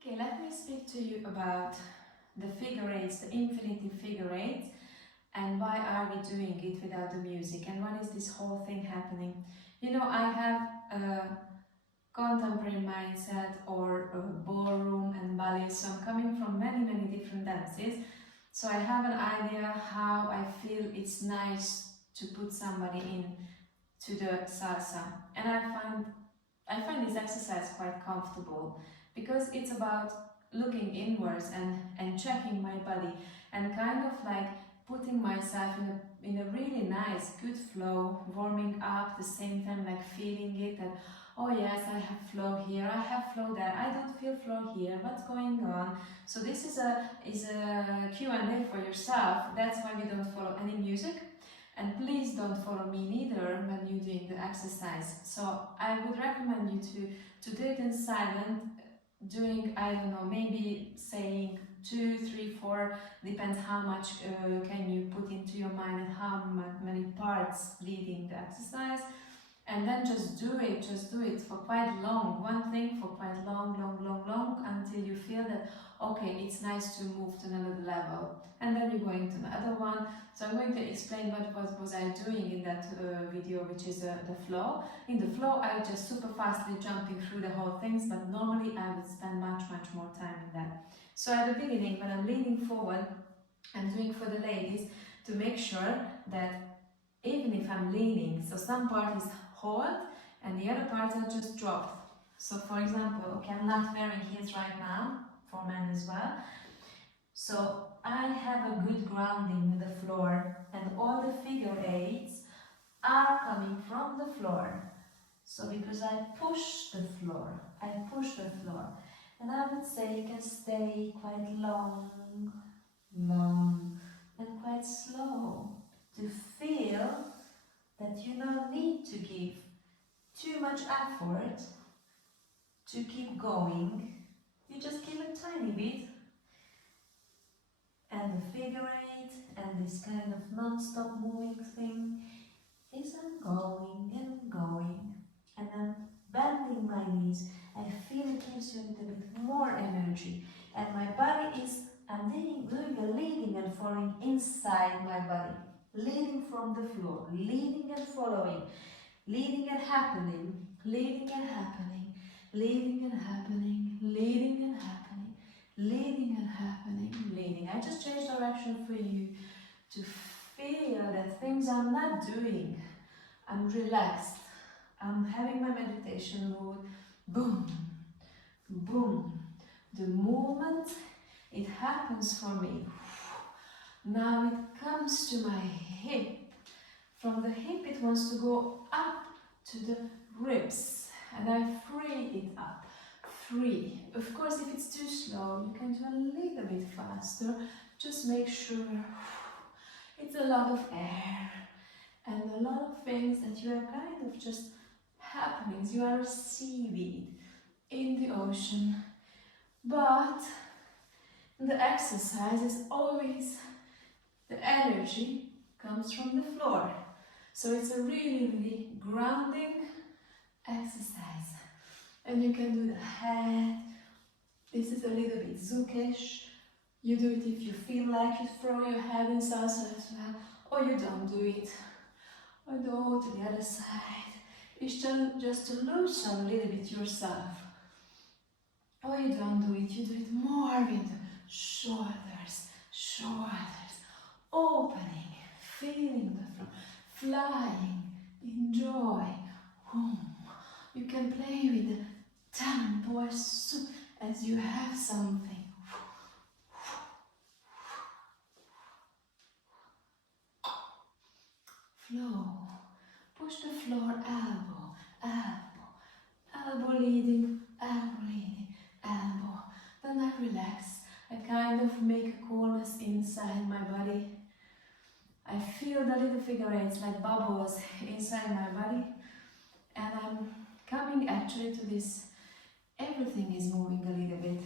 Okay, let me speak to you about the figure eights, the infinitive figure eights, and why are we doing it without the music, and what is this whole thing happening. You know, I have a contemporary mindset or a ballroom and ballet, so I'm coming from many different dances, so I have an idea how I feel it's nice to put somebody in to the salsa, and I find this exercise quite comfortable because it's about looking inwards and checking my body and kind of like putting myself in a really nice, good flow, warming up, the same time like feeling it that, oh yes, I have flow here, I have flow there, I don't feel flow here, what's going on? So this is a Q&A for yourself. That's why we don't follow any music. And please don't follow me neither when you're doing the exercise. So I would recommend you to do it in silent, doing, I don't know, maybe saying 2, 3, 4, depends how much can you put into your mind and how many parts leading the exercise. And then just do it for quite long, one thing for quite long, until you feel that, okay, it's nice to move to another level. And then you're going to another one. So I'm going to explain what was I doing in that video, which is the flow. In the flow, I was just super fastly jumping through the whole things, but normally I would spend much more time in that. So at the beginning, when I'm leaning forward, I'm doing for the ladies to make sure that even if I'm leaning, so some part is hold and the other parts are just dropped. So for example, okay, I'm not wearing heels right now, for men as well. So I have a good grounding with the floor and all the figure eights are coming from the floor. So because I push the floor, and I would say you can stay quite long, and quite slow to feel that you don't need to give too much effort to keep going. You just give a tiny bit, and the figure eight and this kind of non-stop moving thing is I'm going and going, and I'm bending my knees. I feel it gives you a little bit more energy, and my body is, I'm doing a leading and following inside my body, leading from the floor, leading and following, leading and happening, leading and happening, leading and happening, leading and happening, leading and happening, leading. I just changed direction for you to feel that things I'm not doing. I'm relaxed. I'm having my meditation mood. Boom, boom. The movement, it happens for me. Now it comes to my hip. From the hip it wants to go up to the ribs, and I free it up. Free. Of course, if it's too slow, you can do a little bit faster. Just make sure it's a lot of air and a lot of things that you are kind of just happenings. You are a seaweed in the ocean, but the exercise is always, the energy comes from the floor. So it's a really grounding exercise. And you can do the head. This is a little bit zookish. You do it if you feel like you throw your head in salsa as well, or you don't do it. Or go to the other side. It's just to loosen a little bit yourself. Or you don't do it, you do it more with the shoulders, opening, feeling the floor, flying, enjoy. You can play with the tempo as soon as you have something. Flow. Push the floor, elbow, elbow leading, elbow. Then I relax. I kind of make a coolness inside my body. I feel the little figure eights like bubbles inside my body. And I'm coming actually to this, everything is moving a little bit.